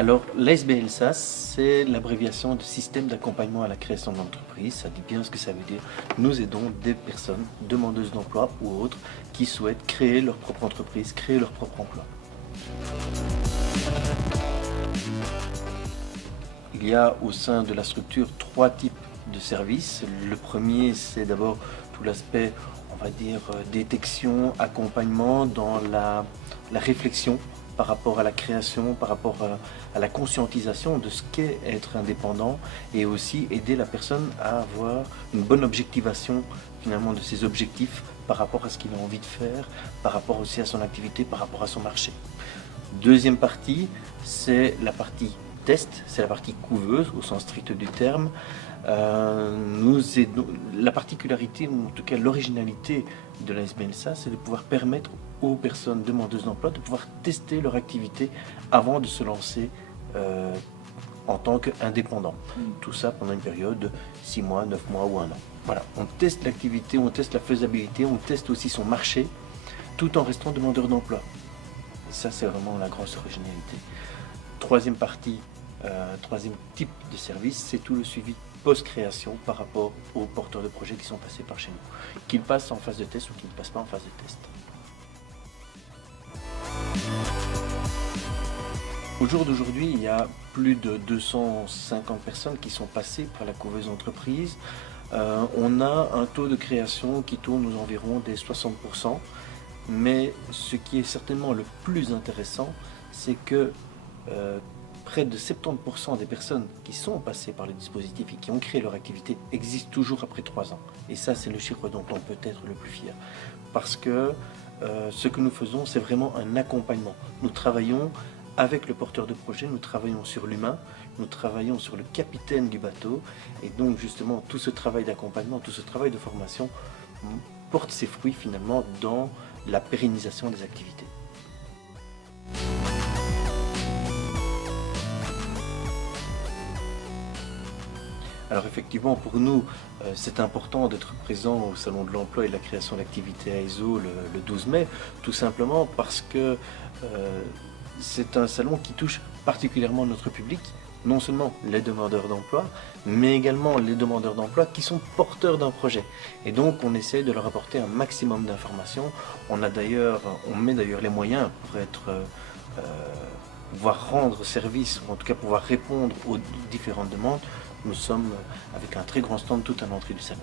Alors, l'SBLSAS, c'est l'abréviation de système d'accompagnement à la création d'entreprise. Ça dit bien ce que ça veut dire. Nous aidons des personnes demandeuses d'emploi ou autres qui souhaitent créer leur propre entreprise, créer leur propre emploi. Il y a au sein de la structure 3 types de services. Le premier, c'est d'abord tout l'aspect, on va dire, détection, accompagnement dans la réflexion par rapport à la création, par rapport à la conscientisation de ce qu'est être indépendant, et aussi aider la personne à avoir une bonne objectivation finalement de ses objectifs par rapport à ce qu'il a envie de faire, par rapport aussi à son activité, par rapport à son marché. Deuxième partie, c'est la partie test, c'est la partie couveuse au sens strict du terme. La particularité, ou en tout cas l'originalité de la SBLSA, c'est de pouvoir permettre aux personnes demandeuses d'emploi de pouvoir tester leur activité avant de se lancer en tant qu'indépendant. Tout ça pendant une période de 6 mois, 9 mois ou 1 an. Voilà, on teste l'activité, on teste la faisabilité, on teste aussi son marché, tout en restant demandeur d'emploi. Et ça, c'est vraiment la grosse originalité. Troisième partie, troisième type de service, c'est tout le suivi post-création par rapport aux porteurs de projets qui sont passés par chez nous, qu'ils passent en phase de test ou qu'ils ne passent pas en phase de test. Au jour d'aujourd'hui, il y a plus de 250 personnes qui sont passées par la couveuse entreprise. On a un taux de création qui tourne aux environs des 60%, mais ce qui est certainement le plus intéressant, c'est que près de 70% des personnes qui sont passées par le dispositif et qui ont créé leur activité existent toujours après 3 ans. Et ça, c'est le chiffre dont on peut être le plus fier. Parce que ce que nous faisons, c'est vraiment un accompagnement. Nous travaillons avec le porteur de projet, nous travaillons sur l'humain, nous travaillons sur le capitaine du bateau. Et donc, justement, tout ce travail d'accompagnement, tout ce travail de formation porte ses fruits finalement dans la pérennisation des activités. Alors effectivement, pour nous, c'est important d'être présent au Salon de l'Emploi et de la création d'activités à ESO le 12 mai, tout simplement parce que c'est un salon qui touche particulièrement notre public, non seulement les demandeurs d'emploi, mais également les demandeurs d'emploi qui sont porteurs d'un projet. Et donc on essaie de leur apporter un maximum d'informations. On met d'ailleurs les moyens pour pouvoir rendre service, ou en tout cas pouvoir répondre aux différentes demandes. Nous sommes avec un très grand stand tout à l'entrée du salon.